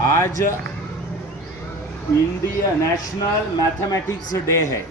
आज India national mathematics day है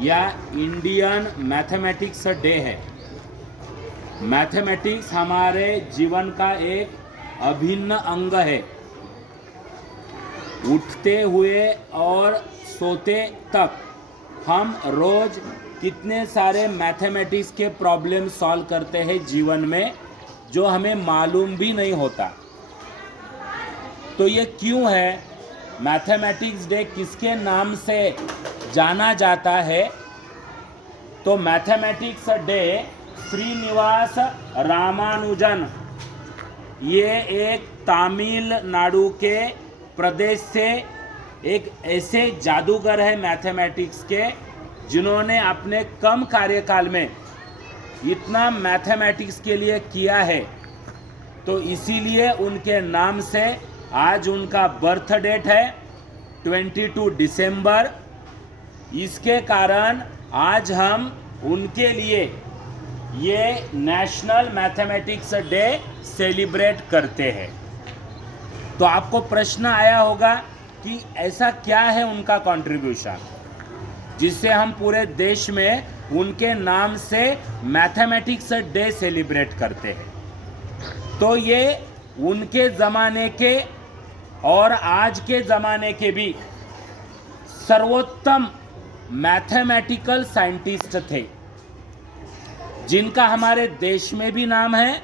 या इंडियन मैथमेटिक्स डे है। मैथमेटिक्स हमारे जीवन का एक अभिन्न अंग है। उठते हुए और सोते तक हम रोज कितने सारे मैथमेटिक्स के प्रॉब्लम सॉल्व करते हैं जीवन में, जो हमें मालूम भी नहीं होता। तो ये क्यों है? मैथमेटिक्स डे किसके नाम से जाना जाता है? तो मैथमेटिक्स डे श्रीनिवास रामानुजन, ये एक तमिलनाडु के प्रदेश से एक ऐसे जादूगर है मैथमेटिक्स के, जिन्होंने अपने कम कार्यकाल में इतना मैथमेटिक्स के लिए किया है। तो इसीलिए उनके नाम से आज उनका बर्थ डेट है 22 दिसंबर। इसके कारण आज हम उनके लिए ये नेशनल मैथमेटिक्स डे सेलिब्रेट करते हैं। तो आपको प्रश्न आया होगा कि ऐसा क्या है उनका कंट्रीब्यूशन जिससे हम पूरे देश में उनके नाम से मैथमेटिक्स डे सेलिब्रेट करते हैं। तो ये उनके ज़माने के और आज के ज़माने के भी सर्वोत्तम मैथमेटिकल साइंटिस्ट थे, जिनका हमारे देश में भी नाम है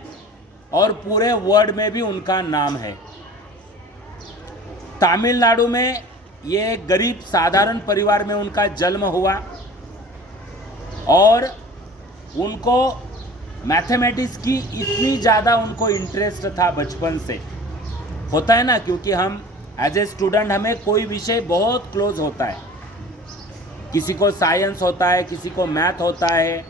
और पूरे वर्ल्ड में भी उनका नाम है। तमिलनाडु में ये एक गरीब साधारण परिवार में उनका जन्म हुआ और उनको मैथमेटिक्स की इतनी ज़्यादा उनको इंटरेस्ट था बचपन से। होता है ना, क्योंकि हम एज ए स्टूडेंट हमें कोई विषय बहुत क्लोज होता है। किसी को साइंस होता है, किसी को मैथ होता है,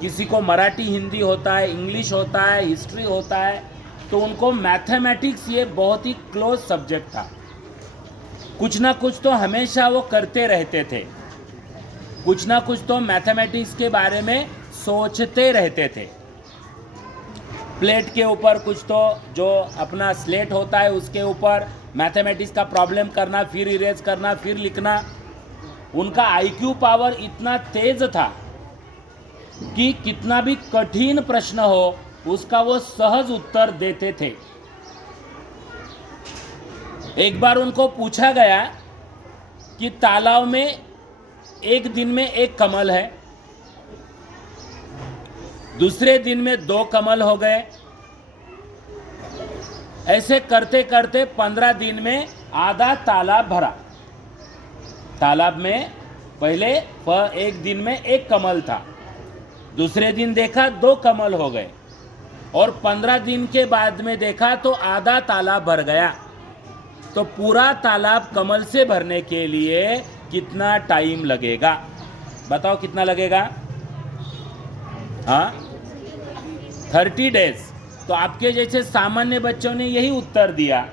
किसी को मराठी हिंदी होता है, इंग्लिश होता है, हिस्ट्री होता है। तो उनको मैथमेटिक्स ये बहुत ही क्लोज सब्जेक्ट था। कुछ ना कुछ तो हमेशा वो करते रहते थे, कुछ ना कुछ तो मैथमेटिक्स के बारे में सोचते रहते थे। प्लेट के ऊपर कुछ तो जो अपना स्लेट होता है उसके ऊपर मैथमेटिक्स का प्रॉब्लम करना, फिर इरेज करना, फिर लिखना। उनका आईक्यू पावर इतना तेज था कि कितना भी कठिन प्रश्न हो उसका वो सहज उत्तर देते थे। एक बार उनको पूछा गया कि तालाब में एक दिन में एक कमल है, दूसरे दिन में 2 कमल हो गए। ऐसे करते करते 15 दिन में आधा तालाब भरा। तालाब में पहले एक दिन में एक कमल था, दूसरे दिन देखा 2 कमल हो गए और 15 दिन के बाद में देखा तो आधा तालाब भर गया। तो पूरा तालाब कमल से भरने के लिए कितना टाइम लगेगा? बताओ कितना लगेगा? हाँ, 30 डेज। तो आपके जैसे सामान्य बच्चों ने यही उत्तर दिया,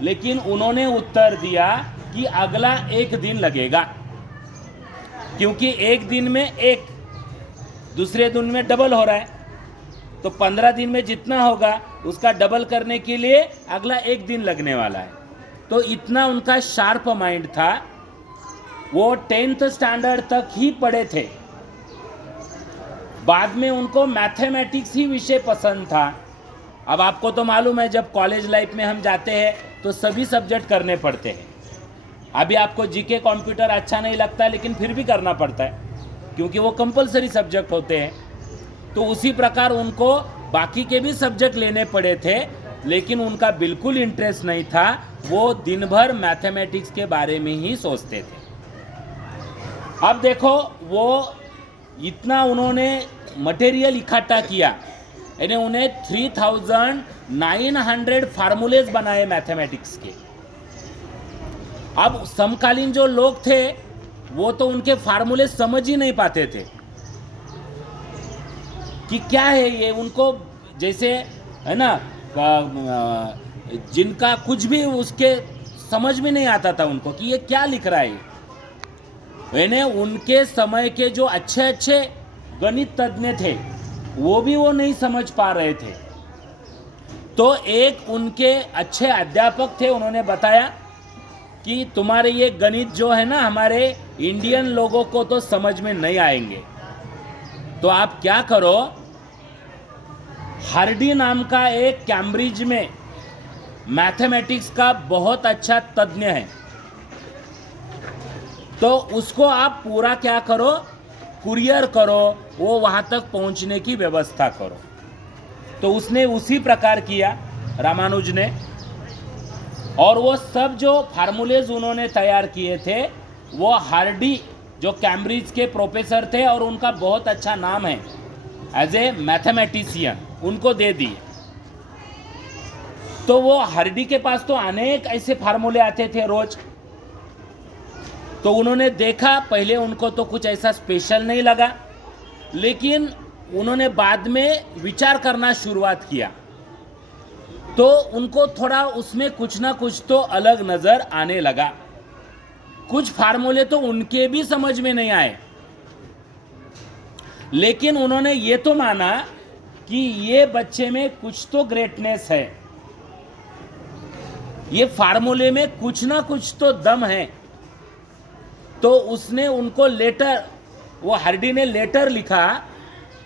लेकिन उन्होंने उत्तर दिया कि अगला 1 दिन लगेगा, क्योंकि एक दिन में एक, दूसरे दिन में डबल हो रहा है। तो 15 दिन में जितना होगा उसका डबल करने के लिए अगला 1 दिन लगने वाला है। तो इतना उनका शार्प माइंड था। वो 10th स्टैंडर्ड तक ही पढ़े थे। बाद में उनको मैथमेटिक्स ही विषय पसंद था। अब आपको तो मालूम है, जब कॉलेज लाइफ में हम जाते हैं तो सभी सब्जेक्ट करने पड़ते हैं। अभी आपको जीके कंप्यूटर अच्छा नहीं लगता, लेकिन फिर भी करना पड़ता है क्योंकि वो कंपलसरी सब्जेक्ट होते हैं। तो उसी प्रकार उनको बाकी के भी सब्जेक्ट लेने पड़े थे, लेकिन उनका बिल्कुल इंटरेस्ट नहीं था। वो दिन भर मैथमेटिक्स के बारे में ही सोचते थे। अब देखो, वो इतना उन्होंने मटेरियल इकट्ठा किया, यानी उन्हें 3900 फार्मूलेज बनाए मैथमेटिक्स के। अब समकालीन जो लोग थे वो तो उनके फार्मूले समझ ही नहीं पाते थे कि क्या है ये। उनको जैसे है ना, जिनका कुछ भी उसके समझ में नहीं आता था उनको कि ये क्या लिख रहा है। यानी उनके समय के जो अच्छे अच्छे गणित तज्ञ थे वो भी वो नहीं समझ पा रहे थे। तो एक उनके अच्छे अध्यापक थे, उन्होंने बताया कि तुम्हारे ये गणित जो है ना हमारे इंडियन लोगों को तो समझ में नहीं आएंगे, तो आप क्या करो, हार्डी नाम का एक कैम्ब्रिज में मैथमेटिक्स का बहुत अच्छा तज्ञ है, तो उसको आप पूरा क्या करो, कुरियर करो, वो वहां तक पहुंचने की व्यवस्था करो। तो उसने उसी प्रकार किया रामानुज ने, और वो सब जो फार्मूलेज उन्होंने तैयार किए थे वो हार्डी जो कैम्ब्रिज के प्रोफेसर थे और उनका बहुत अच्छा नाम है एज ए मैथमेटिशियन, उनको दे दिए। तो वो हार्डी के पास तो अनेक ऐसे फार्मूले आते थे रोज, तो उन्होंने देखा, पहले उनको तो कुछ ऐसा स्पेशल नहीं लगा, लेकिन उन्होंने बाद में विचार करना शुरुआत किया तो उनको थोड़ा उसमें कुछ ना कुछ तो अलग नज़र आने लगा। कुछ फार्मूले तो उनके भी समझ में नहीं आए, लेकिन उन्होंने ये तो माना कि ये बच्चे में कुछ तो ग्रेटनेस है, ये फार्मूले में कुछ ना कुछ तो दम है। तो उसने उनको लेटर, वो हार्डी ने लेटर लिखा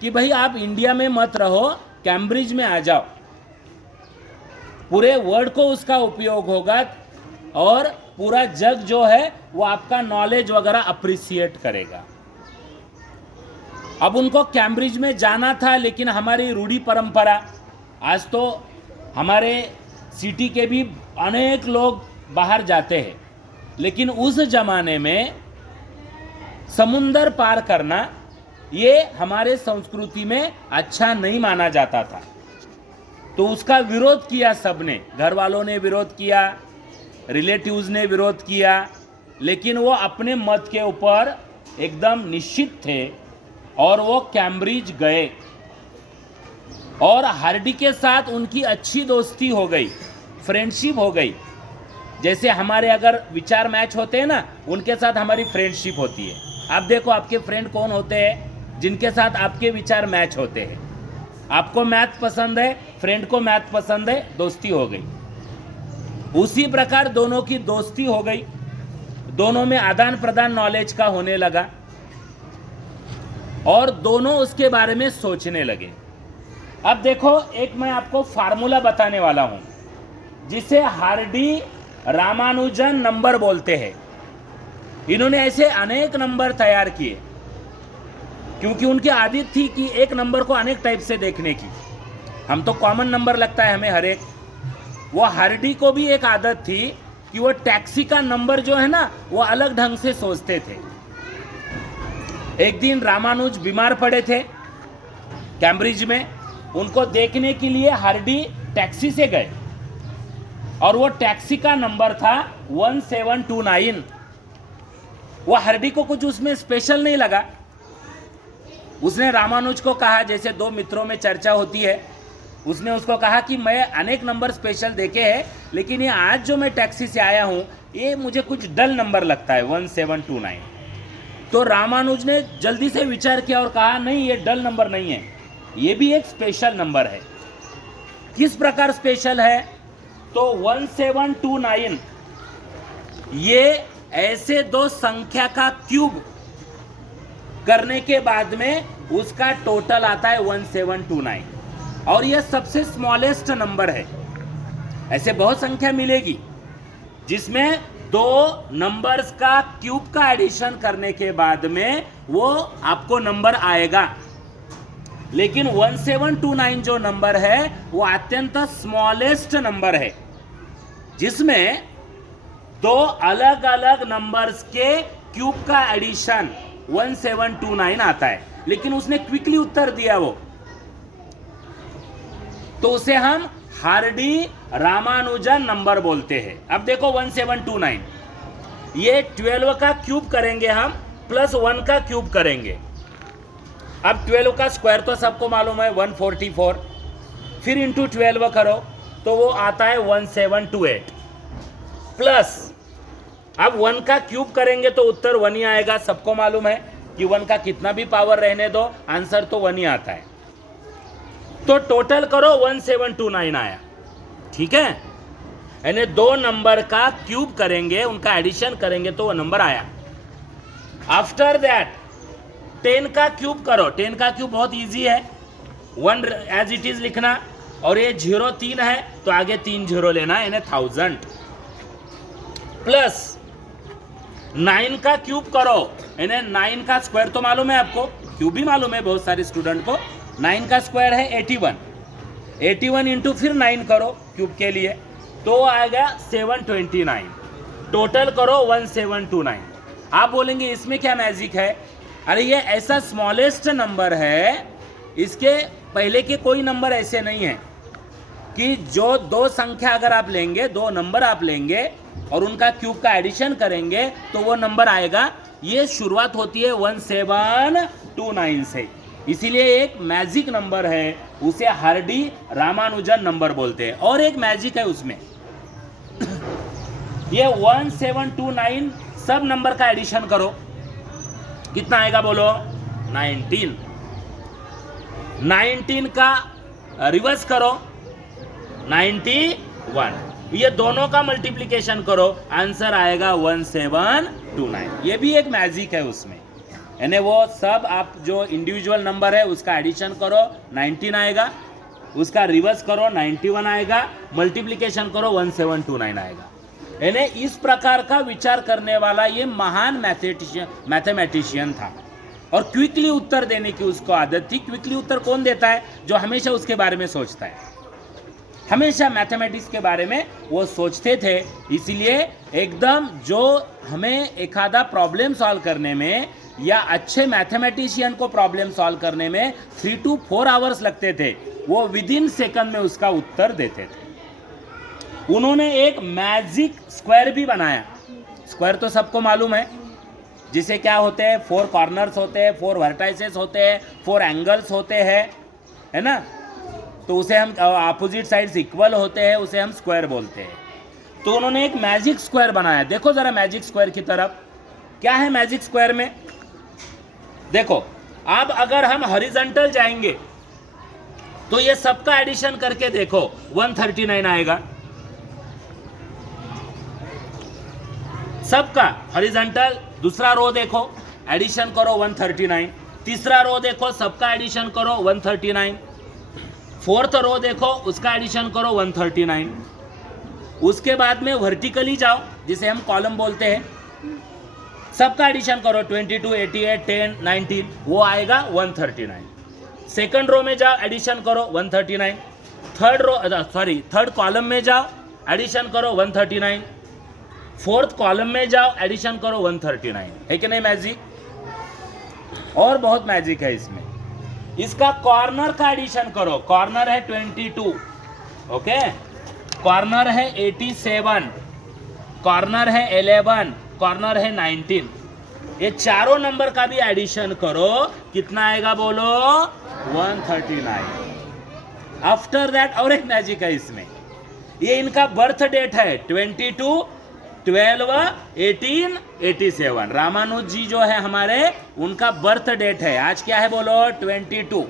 कि भाई आप इंडिया में मत रहो, कैम्ब्रिज में आ जाओ, पूरे वर्ल्ड को उसका उपयोग होगा और पूरा जग जो है वो आपका नॉलेज वगैरह अप्रिशिएट करेगा। अब उनको कैम्ब्रिज में जाना था, लेकिन हमारी रूढ़ी परंपरा, आज तो हमारे सिटी के भी अनेक लोग बाहर जाते हैं, लेकिन उस जमाने में समुंदर पार करना ये हमारे संस्कृति में अच्छा नहीं माना जाता था। तो उसका विरोध किया सबने, घर वालों ने विरोध किया, रिलेटिव्स ने विरोध किया, लेकिन वो अपने मत के ऊपर एकदम निश्चित थे और वो कैम्ब्रिज गए। और हार्डी के साथ उनकी अच्छी दोस्ती हो गई, फ्रेंडशिप हो गई। जैसे हमारे अगर विचार मैच होते हैं ना, उनके साथ हमारी फ्रेंडशिप होती है। आप देखो आपके फ्रेंड कौन होते हैं जिनके साथ आपके विचार मैच होते हैं। आपको मैथ पसंद है, फ्रेंड को मैथ पसंद है, दोस्ती हो गई। उसी प्रकार दोनों की दोस्ती हो गई, दोनों में आदान प्रदान नॉलेज का होने लगा और दोनों उसके बारे में सोचने लगे। अब देखो, एक मैं आपको फार्मूला बताने वाला हूं जिसे हार्डी रामानुजन नंबर बोलते हैं। इन्होंने ऐसे अनेक नंबर तैयार किए क्योंकि उनकी आदत थी कि एक नंबर को अनेक टाइप से देखने की। हम तो कॉमन नंबर लगता है हमें हर एक, वो हार्डी को भी एक आदत थी कि वो टैक्सी का नंबर जो है ना वो अलग ढंग से सोचते थे। एक दिन रामानुज बीमार पड़े थे कैम्ब्रिज में, उनको देखने के लिए हार्डी टैक्सी से गए और वो टैक्सी का नंबर था 1729। वो हार्डी को कुछ उसमें स्पेशल नहीं लगा। उसने रामानुज को कहा, जैसे दो मित्रों में चर्चा होती है, उसने उसको कहा कि मैं अनेक नंबर स्पेशल देखे हैं, लेकिन ये आज जो मैं टैक्सी से आया हूँ ये मुझे कुछ डल नंबर लगता है 1729। तो रामानुज ने जल्दी से विचार किया और कहा नहीं, ये डल नंबर नहीं है, ये भी एक स्पेशल नंबर है। किस प्रकार स्पेशल है? तो 1729 ये ऐसे दो संख्या का क्यूब करने के बाद में उसका टोटल आता है 1729 और यह सबसे स्मॉलेस्ट नंबर है। ऐसे बहुत संख्या मिलेगी जिसमें दो नंबर्स का क्यूब का एडिशन करने के बाद में वो आपको नंबर आएगा, लेकिन 1729 जो नंबर है वो अत्यंत स्मॉलेस्ट नंबर है जिसमें दो अलग अलग नंबर्स के क्यूब का एडिशन 1729 आता है। लेकिन उसने क्विकली उत्तर दिया वो, तो उसे हम हार्डी रामानुजन नंबर बोलते हैं। अब देखो 1729, ये 12 का क्यूब करेंगे हम, प्लस 1 का क्यूब करेंगे। अब 12 का स्क्वायर तो सबको मालूम है 144, फिर इंटू 12 करो तो वो आता है 1728, प्लस अब 1 का क्यूब करेंगे तो उत्तर 1 ही आएगा। सबको मालूम है कि 1 का कितना भी पावर रहने दो, आंसर तो 1 ही आता है। तो टोटल करो 1729 आया। ठीक है, यानी दो नंबर का क्यूब करेंगे, उनका एडिशन करेंगे तो वो नंबर आया। आफ्टर दैट 10 का क्यूब करो, 10 का क्यूब बहुत इजी है, 1 एज इट इज लिखना, और ये 0 3 है तो आगे 3 0 लेना, यानी 1000 प्लस 9 का क्यूब करो, यानी 9 का स्क्वायर तो मालूम है आपको, क्यूब भी मालूम है बहुत सारे स्टूडेंट को। 9 का स्क्वायर है 81, 81 इंटू फिर 9 करो क्यूब के लिए तो आएगा 729, टोटल करो 1729। आप बोलेंगे इसमें क्या मैजिक है? अरे ये ऐसा स्मॉलेस्ट नंबर है, इसके पहले के कोई नंबर ऐसे नहीं है कि जो दो संख्या अगर आप लेंगे, दो नंबर आप लेंगे और उनका क्यूब का एडिशन करेंगे तो वो नंबर आएगा। ये शुरुआत होती है 1729 से, इसीलिए एक मैजिक नंबर है, उसे हार्डी रामानुजन नंबर बोलते हैं। और एक मैजिक है उसमें, ये 1729 सब नंबर का एडिशन करो, कितना आएगा बोलो? 19। 19 का रिवर्स करो 91, ये दोनों का मल्टीप्लिकेशन करो, आंसर आएगा 1729। ये भी एक मैजिक है उसमें, यानी वो सब आप जो इंडिविजुअल नंबर है उसका एडिशन करो 19 आएगा, उसका रिवर्स करो 91 आएगा, मल्टीप्लिकेशन करो 1729 आएगा। यानी इस प्रकार का विचार करने वाला ये महान मैथमेटिशियन था, और क्विकली उत्तर देने की उसको आदत थी। क्विकली उत्तर कौन देता है? जो हमेशा उसके बारे में सोचता है, हमेशा मैथमेटिक्स के बारे में वो सोचते थे। इसीलिए एकदम जो हमें एक आधा प्रॉब्लम सॉल्व करने में या अच्छे मैथमेटिशियन को प्रॉब्लम सॉल्व करने में 3 to 4 आवर्स लगते थे, वो विद इन सेकंड में उसका उत्तर देते थे। उन्होंने एक मैजिक स्क्वायर भी बनाया। स्क्वायर तो सबको मालूम है, जिसे क्या होते हैं, 4 कॉर्नर्स होते हैं, 4 वर्टाइसेस होते हैं, 4 एंगल्स होते हैं, है ना, तो उसे हम अपोजिट साइड्स इक्वल होते हैं, उसे हम स्क्वायर बोलते हैं। तो उन्होंने एक मैजिक स्क्वायर बनाया। देखो जरा मैजिक स्क्वायर की तरफ, क्या है मैजिक स्क्वायर में? देखो अब अगर हम हॉरिजॉन्टल जाएंगे तो ये सबका एडिशन करके देखो 139 आएगा, सबका हॉरिजॉन्टल। दूसरा रो देखो, एडिशन करो 139, तीसरा रो देखो, सबका एडिशन करो 139, फोर्थ रो देखो, उसका एडिशन करो 139। उसके बाद में वर्टिकली जाओ, जिसे हम कॉलम बोलते हैं, सबका एडिशन करो 22, 88, 10, 19, वो आएगा 139। सेकंड रो में जाओ, एडिशन करो 139। थर्ड कॉलम में जाओ, एडिशन करो 139। फोर्थ कॉलम में जाओ, एडिशन करो 139। है कि नहीं मैजिक? और बहुत मैजिक है इसमें। इसका कॉर्नर का एडिशन करो, कॉर्नर है 22, ओके, कॉर्नर है 87, कॉर्नर है 11, कॉर्नर है 19। ये चारों नंबर का भी एडिशन करो, कितना आएगा बोलो? 139। आफ्टर दैट और एक मैजिक है इसमें, ये इनका बर्थ डेट है 22, 12, 18, 87। रामानुज जी जो है हमारे, उनका बर्थ डेट है आज क्या है बोलो? 22,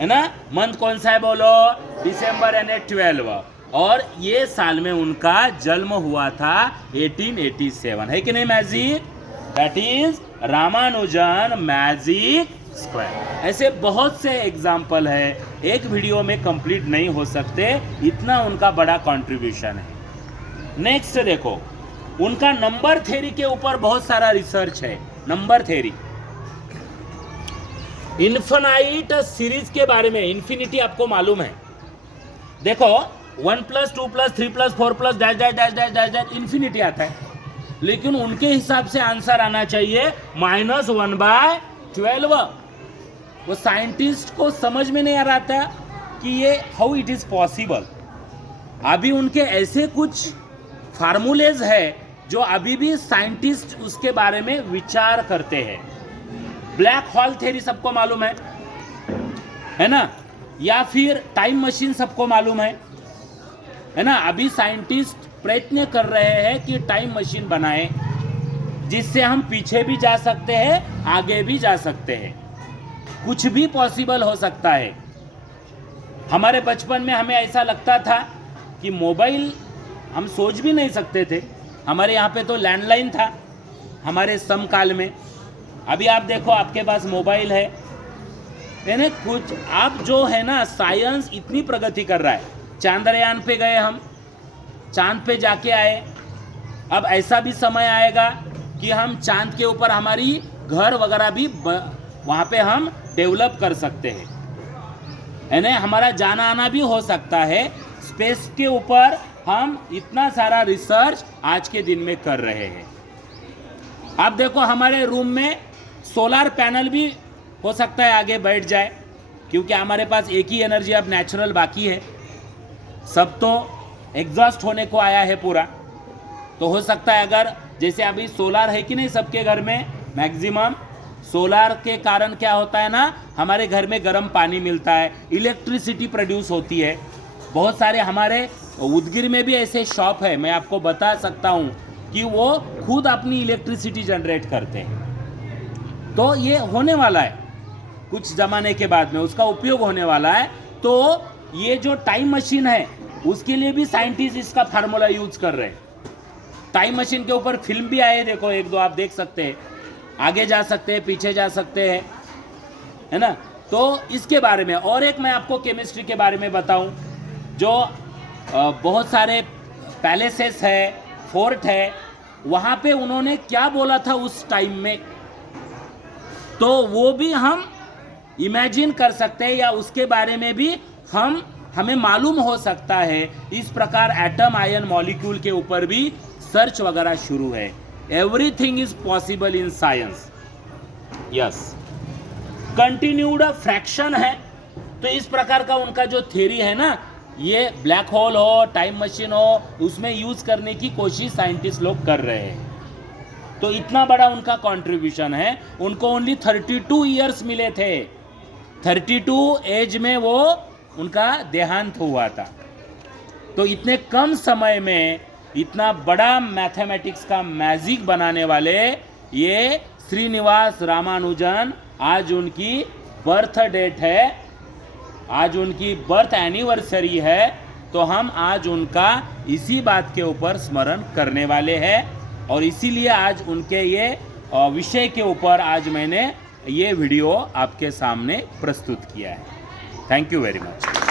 है ना। मंथ कौन सा है बोलो? दिसंबर, यानी 12, और ये साल में उनका जन्म हुआ था 1887। है कि नहीं magic? That is Ramanujan magic square. ऐसे बहुत से एग्जाम्पल है, एक वीडियो में कंप्लीट नहीं हो सकते, इतना उनका बड़ा कंट्रीब्यूशन है। नेक्स्ट देखो, उनका नंबर थ्योरी के ऊपर बहुत सारा रिसर्च है। नंबर थ्योरी, इन्फिनाइट सीरीज के बारे में, इन्फिनिटी आपको मालूम है। देखो 1 + 2 + 3 + 4 + dash dash dash dash dash dash infinity आता है, लेकिन उनके हिसाब से आंसर आना चाहिए -1/12। वो साइंटिस्ट को समझ में नहीं आ रहा था कि ये हाउ इट इज पॉसिबल। अभी उनके ऐसे कुछ फार्मूलेज है जो अभी भी साइंटिस्ट उसके बारे में विचार करते हैं। ब्लैक होल थ्योरी सबको मालूम है ना, या फिर टाइम मशीन सबको मालूम है ना। अभी साइंटिस्ट प्रयत्न कर रहे हैं कि टाइम मशीन बनाए, जिससे हम पीछे भी जा सकते हैं, आगे भी जा सकते हैं, कुछ भी पॉसिबल हो सकता है। हमारे बचपन में हमें ऐसा लगता था कि मोबाइल हम सोच भी नहीं सकते थे। हमारे यहाँ पे तो लैंडलाइन था हमारे समकाल में। अभी आप देखो आपके पास मोबाइल है, यानी कुछ आप जो है ना, साइंस इतनी प्रगति कर रहा है। चांद्रयान पे गए हम, चांद पे जाके आए। अब ऐसा भी समय आएगा कि हम चांद के ऊपर हमारी घर वगैरह भी वहाँ पे हम डेवलप कर सकते हैं, यानी हमारा जाना आना भी हो सकता है। स्पेस के ऊपर हम इतना सारा रिसर्च आज के दिन में कर रहे हैं। आप देखो हमारे रूम में सोलर पैनल भी हो सकता है आगे बैठ जाए, क्योंकि हमारे पास एक ही एनर्जी अब नेचुरल बाकी है। सब तो एग्जॉस्ट होने को आया है पूरा। तो हो सकता है अगर जैसे अभी सोलर है कि नहीं सबके घर में, मैक्सिमम सोलर के कारण क्या होता है ना, हमारे घर में गर्म पानी मिलता है, इलेक्ट्रिसिटी प्रोड्यूस होती है। बहुत सारे हमारे उदगिर में भी ऐसे शॉप है, मैं आपको बता सकता हूँ कि वो खुद अपनी इलेक्ट्रिसिटी जनरेट करते हैं। तो ये होने वाला है कुछ ज़माने के बाद में, उसका उपयोग होने वाला है। तो ये जो टाइम मशीन है उसके लिए भी साइंटिस्ट इसका फार्मूला यूज कर रहे हैं। टाइम मशीन के ऊपर फिल्म भी आए, देखो एक दो आप देख सकते हैं, आगे जा सकते हैं, पीछे जा सकते हैं, है ना। तो इसके बारे में और एक मैं आपको केमिस्ट्री के बारे में बताऊं, जो बहुत सारे पैलेसेस है, फोर्ट है, वहाँ पे उन्होंने क्या बोला था उस टाइम में, तो वो भी हम इमेजिन कर सकते हैं, या उसके बारे में भी हमें मालूम हो सकता है। इस प्रकार एटम आयन मॉलिक्यूल के ऊपर भी सर्च वगैरह शुरू है। Everything is possible in science. Yes, continued fraction है। तो इस प्रकार का उनका जो थ्योरी है ना, ये ब्लैक होल हो, टाइम मशीन हो, उसमें यूज करने की कोशिश साइंटिस्ट लोग कर रहे हैं। तो इतना बड़ा उनका कंट्रीब्यूशन है। उनको ओनली 32 ईयर्स मिले थे, 32 एज में वो उनका देहांत हुआ था। तो इतने कम समय में इतना बड़ा मैथमेटिक्स का मैजिक बनाने वाले ये श्रीनिवास रामानुजन, आज उनकी बर्थ डेट है, आज उनकी बर्थ एनिवर्सरी है। तो हम आज उनका इसी बात के ऊपर स्मरण करने वाले हैं, और इसीलिए आज उनके ये विषय के ऊपर आज मैंने ये वीडियो आपके सामने प्रस्तुत किया है। Thank you very much.